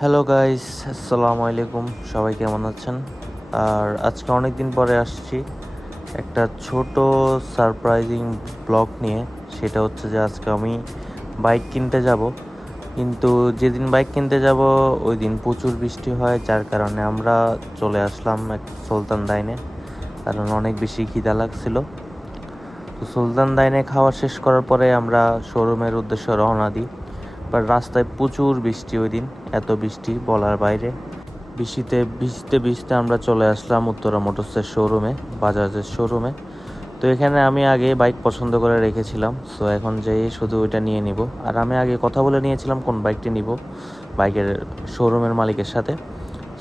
Hello guys, আসসালামু আলাইকুম। সবাই কেমন আছেন? আর আজকে অনেক দিন পরে আসছি একটা ছোট সারপ্রাইজিং ব্লগ নিয়ে। সেটা হচ্ছে যে আজকে আমি বাইক কিনতে যাব, কিন্তু যেদিন বাইক কিনতে যাব ওই দিন প্রচুর বৃষ্টি হয়, যার কারণে আমরা চলে আসলাম এক সুলতান ডাইনে, কারণ অনেক বেশি খিদা লাগছিল। তো সুলতান ডাইনে খাওয়া শেষ করার পরে আমরা শোরুমের উদ্দেশ্যে রওনা দিই। বাট রাস্তায় প্রচুর বৃষ্টি ওই দিন, এত বৃষ্টি বলার বাইরে। বৃষ্টিতে ভিজতে ভিজতে আমরা চলে আসলাম উত্তরা মোটরসের শোরুমে, বাজাজের শোরুমে। তো এখানে আমি আগে বাইক পছন্দ করে রেখেছিলাম, সো এখন যেয়ে শুধু ওইটা নিয়ে নিব। আর আমি আগে কথা বলে নিয়েছিলাম কোন বাইকটি নিব বাইকের শোরুমের মালিকের সাথে।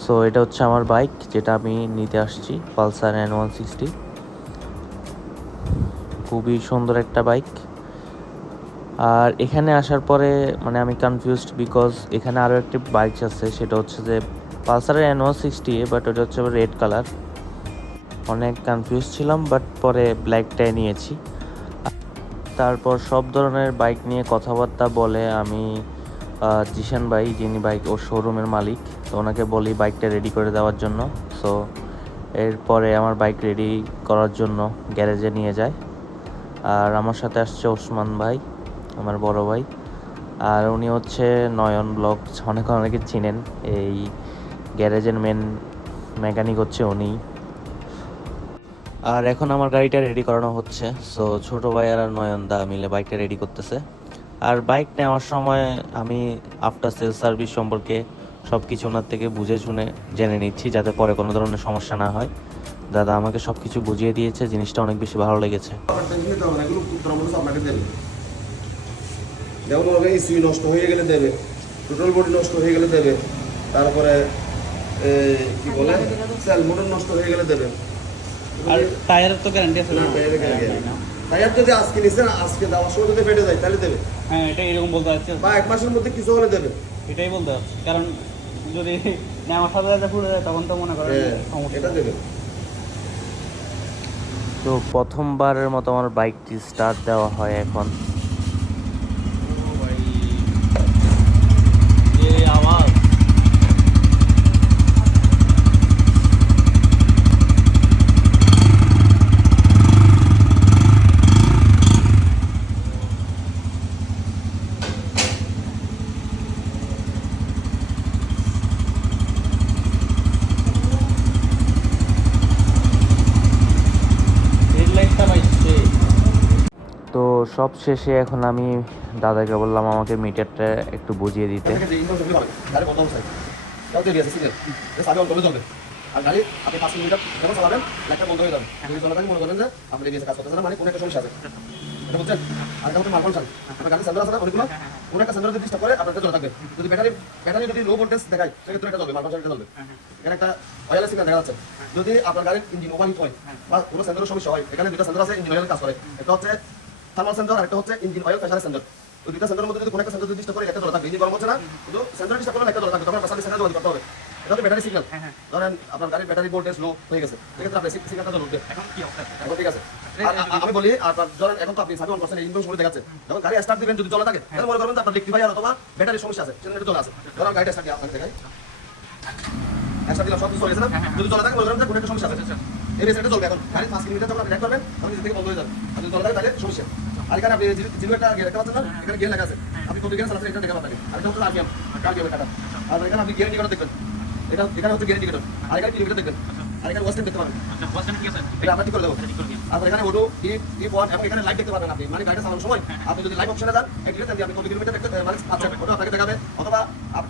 সো এটা হচ্ছে আমার বাইক, যেটা আমি নিতে আসছি, পালসার N160। খুবই সুন্দর একটা বাইক। আর এখানে আসার পরে মানে আমি কনফিউজড, বিকজ এখানে আরও একটি বাইক আছে, সেটা হচ্ছে যে পালসারের N160, বাট ওটা হচ্ছে রেড কালার। অনেক কনফিউজ ছিলাম, বাট পরে ব্ল্যাকটাই নিয়েছি। তারপর সব ধরনের বাইক নিয়ে কথাবার্তা বলে আমি জিশান ভাই, যিনি বাইক ও শোরুমের মালিক, তো ওনাকে বলি বাইকটা রেডি করে দেওয়ার জন্য। সো এরপরে আমার বাইক রেডি করার জন্য গ্যারেজে নিয়ে যায়। আর আমার সাথে আসছে ওসমান ভাই, আমার বড় ভাই। আর উনি হচ্ছে নয়ন ব্লগস, অনেকে চিনেন। এই গ্যারেজের মেন মেকানিক হচ্ছে উনি। আর এখন আমার গাড়িটা রেডি করানো হচ্ছে। সো ছোট ভাই আর নয়ন দা মিলে বাইকটা রেডি করতেছে। আর বাইক নেওয়ার সময় আমি আফটার সেল সার্ভিস সম্পর্কে সব কিছু ওনার থেকে বুঝে শুনে জেনে নিচ্ছি, যাতে পরে কোনো ধরনের সমস্যা না হয়। দাদা আমাকে সব কিছু বুঝিয়ে দিয়েছে, জিনিসটা অনেক বেশি ভালো লেগেছে। যেমন সুই নষ্ট হয়ে গেলে দেবে, টোটাল বডি নষ্ট হয়ে গেলে দেবে, তারপরে কি বলে সেল মোটর নষ্ট হয়ে গেলে দেবে। আর টায়ারের তো গ্যারান্টি আছে না, টায়ারের গ্যারান্টি আছে। টায়ার যদি আজকে নিছেন, আজকে দেওয়ার সময় যদি ফেটে যায় তাহলে দেবে, হ্যাঁ, এটা এরকম বলতে চাচ্ছি, বা 1 মাসের মধ্যে কিছু হলে দেবে। এটাই বলতে চাচ্ছি, কারণ যদি নেওয়ার সাথে সাথে পুড়ে যায় তখন তো মনে করেন সমস্যা। এটা দেবে। তো প্রথমবারের মতো আমার বাইকটি স্টার্ট দেওয়া হয় এখন। যে আওয়াজ, হেডলাইটটা বাইছে। তো সব শেষে এখন আমি দাদাকে বললাম আমাকে মিটারটা একটু বুঝিয়ে দিতে। গাড়ি বন্ধ অবস্থায় তাও তৈরি আছে সিগন্যাল, সাথে অন করলে চলবে। আর গাড়ি আপনি 5 কিলোমিটার যখন চালাবেন লাইটটা বন্ধ হয়ে যাবে। যদি চলা থাকে মনে করেন যে আপনি এবিএস কাজ করতেছেন, মানে কোনো একটা সমস্যা আছে, এটা বুঝছেন। আর এটা হচ্ছে মালফাংশন, আপনার গাড়ি সেন্সর আছে না অনেকগুলো, কোনো একটা সেন্সর যদি ডিস্টার্ব করে আপনার চলে থাকবে। যদি ব্যাটারি যদি লো ভোল্টেজ দেখায় সেক্ষেত্রে এটা চলবে, মালফাংশন এটা চলবে। এখানে একটা অয়েল সিগন্যাল দেখা যাচ্ছে। যদি আপনার গাড়ির ইঞ্জিন ওভারহিট হয় বা কোনো সেন্সরের সমস্যা হয়, এখানে দুটো সেন্সর আছে ইঞ্জিন অয়েল কাজ করে। একটা হচ্ছে থার্মাল সেন্সর আর একটা হচ্ছে ইঞ্জিন অয়েল প্রেসার সেন্সর। ওই দুটো সেন্সরের মধ্যে যদি কোনো একটা সেন্সর যদি ডিস্টার্ব করে একটা চলে থাকবে, ইঞ্জিন গরম হচ্ছে না, শুধু সেন্সর ডিস্টার্ব করলে একটা চলে থাকবে, তখন আপনার সার্ভিস সেন্টার যোগাযোগ করতে হবে। এটা হচ্ছে ব্যাটারি সিগন্যাল। ধরেন আপনার গাড়ির ব্যাটারি ভোল্টেজ লো হয়ে গেছে, সেক্ষেত্রে আপনি সিগন্যালটা জ্বলবে। এখন কি অবস্থা? এখন ঠিক আছে। আর আমি বলি, আর ধরেন এখন তো আপনি সার্ভিস অন করছেন, ইঞ্জিন শুরু দেখাচ্ছে, যখন গাড়ি স্টার্ট দিবেন যদি চলে থাকে তাহলে মনে করবেন যে আপনার রেক্টিফায়ার অথবা ব্যাটারির সমস্যা আছে, সেটা চলে আসে। ধরেন গাড়িটা স্টার্ট দিয়ে আপনাকে দেখাই, স্টার্ট দিলাম, সব কিছু চলে গেছে না, যদি চলে থাকে মনে করেন যে কোনো একটা সমস্যা আছে। এই রেসটা চলবে। এখন গাড়ি 5 কিলোমিটার যখন আপনি রেড করবেন তখন নিজে থেকে বন্ধ হয়ে যাবে, আর যদি চলে থাকে তাহলে সমস্যা। আর এখানে আপনি জিরো একটা গিয়ার দেখতে পাচ্ছেন না, এখানে গিয়ার লেখা আছে, আপনি কত গিয়ার চালাচ্ছেন এটা দেখা পাবেন। আর এটা হচ্ছে আরপিএম, আরপিএম কাটা। আর এখানে আপনি গিয়ার ইন্ডিকেটর দেখবেন, এটা এখানে হচ্ছে গিয়ার ইন্ডিকেটর। আর এখানে কিলোমিটার দেখবেন, আর এখানে ওয়াস্টেন দেখতে পাবেন। এটা আমরা ঠিক করে দেবো। আর এখানে ওডো ইপ1 এবং এখানে লাইভ দেখতে পাবেন আপনি, মানে গাড়িটা চালানোর সময় আপনি যদি লাইভ অপশনে যান 1 লিটার তেল দিয়ে আপনি কত কিলোমিটার দেখতে মানে আচ্ছা ওটা আপনাকে দেখাবে। অথবা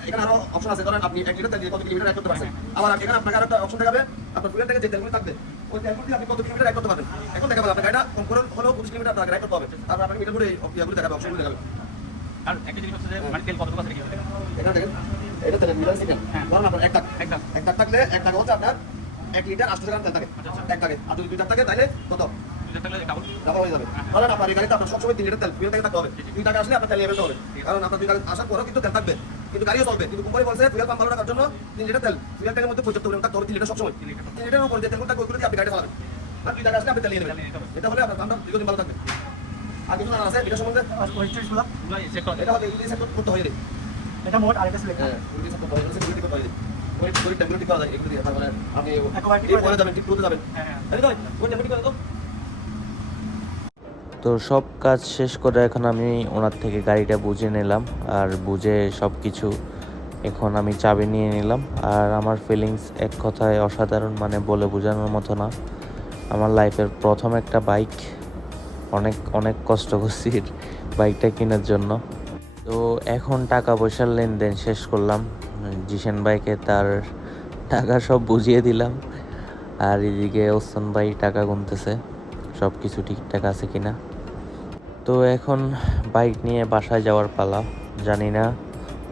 এখানে আরো অপশন আছে, ধরেন আপনি 1 লিটার তেল দিয়ে কত কিলোমিটার রাইড করতে পারছেন। আবার এখানে আপনাকে আরেকটা অপশন দেখাবে, আপনার ফুয়েল ট্যাঙ্কে যে তেলগুলো থাকবে ওই তেলগুলো দিয়ে আপনি কত কিলোমিটার রাইড করতে পারবেন। এখন দেখাবে আপনার গাড়িটা কম করে হলেও 25 কিলোমিটার আপনাকে রাইড করতে হবে। তারপর আপনাকে মিটার করে ইয়েগুলো দেখাবে, অপশনগুলো দেখাবে। আর একটা জিনিস হচ্ছে যে মানে তেল কতটুকু আছে দেখি। এখানে দেখেন, এটা তেলের মিটার সিগন্যাল। ধরুন আপনার এক টাক থাকলে 1 টাকা হচ্ছে আপনার 1 লিটার 800 গ্রাম তেল থাকে এক টাকে। আর যদি 2 টাক থাকে তাহলে কত ডাবল হয়ে যাবে। ধরেন আপনার এই গাড়িতে আপনার সবসময় 3 লিটার তেল ফুয়েল ট্যাঙ্কে থাকতে হবে। 2 টাকা আসলে আপনার তেল নিয়ে ফেলতে হবে, কারণ আপনার 2 টাকা আসার পরেও কিন্তু তেল থাকবে, কিন্তু গাড়িও চলবে। কিন্তু কোম্পানি বলছে ফুয়েল পাম্প ভালো রাখার জন্য 3 লিটার তেল ফুয়েল ট্যাঙ্কের মধ্যে 75 গ্রাম থাকতে হবে। 3 লিটার সবসময় 3 লিটারের উপর যে তেলগুলো থাকবে ওইগুলো দিয়ে আপনি গাড়ি চালাবেন। আর 2 টাকা আসলে আপনি তেল নিয়ে নেবেন। এটা হলে আপনার দামটা দীর্ঘদিন ভালো থাকবে। আর কিছু জানা আছে এটা সম্বন্ধে? এটা হবে এগুলি সেট করতে হয়। এটা মোট আরেকটা সিলেক্ট হ্যাঁ পুরো সব কথা বলছে সিকিউরিটি কথা ওই পুরো টেম্পলেট করা যায় এগুলো দিয়ে তারপরে আপনি একবার টিপ টিপ করে যাবেন টিপ করতে যাবেন হ্যাঁ হ্যাঁ তাই তো কোন টেম্পলেট করে তো তো সব কাজ শেষ করে এখন আমি ওনার থেকে গাড়িটা বুঝে নিলাম, আর বুঝে সব কিছু এখন আমি চাবি নিয়ে নিলাম। আর আমার ফিলিংস এক কথায় অসাধারণ, মানে বলে বোঝানোর মতো না। আমার লাইফের প্রথম একটা বাইক, অনেক অনেক কষ্ট করছি বাইকটা কেনার জন্য। তো এখন টাকা পয়সার লেনদেন শেষ করলাম, জিশান ভাইকে তার টাকা সব বুঝিয়ে দিলাম, আর এদিকে ওসমান ভাই টাকা গুনতেছে সব কিছু ঠিকঠাক আছে কিনা। তো এখন বাইক নিয়ে বাসায় যাওয়ার পালা। জানি না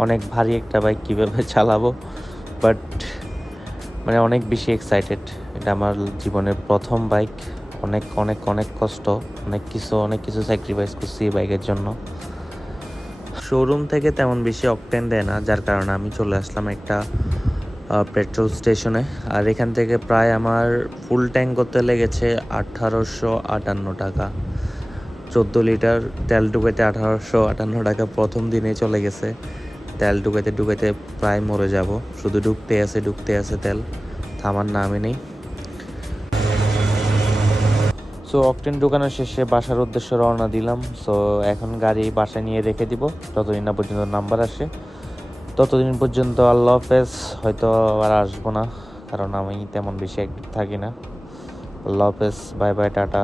অনেক ভারী একটা বাইক কীভাবে চালাবো, বাট মানে অনেক বেশি এক্সাইটেড। এটা আমার জীবনের প্রথম বাইক, অনেক অনেক অনেক কষ্ট, অনেক কিছু স্যাক্রিফাইস করছি এই বাইকের জন্য। শোরুম থেকে তেমন বেশি অকটেন দেয় না, যার কারণে আমি চলে আসলাম একটা পেট্রোল স্টেশনে। আর এখান থেকে প্রায় আমার ফুল ট্যাঙ্ক করতে লেগেছে 1858 টাকা। 14 লিটার তেল ঢুকাইতে 1858 টাকা প্রথম দিনে চলে গেছে। তেল ঢুকাইতে প্রায় মরে যাব, শুধু ঢুকতে আছে তেল, থামার নামই নেই। সো অকটেন ঢুকানোর শেষে বাসার উদ্দেশ্যে রওনা দিলাম। সো এখন গাড়ি বাসায় নিয়ে রেখে দিব যতদিন না পর্যন্ত নাম্বার আসে। ততদিন পর্যন্ত আল্লাহ হাফেজ, হয়তো আর আসবো না, কারণ আমি তেমন বেশি অ্যাক্টিভ থাকি না। আল্লাহ হাফেজ, বাই বাই, টাটা।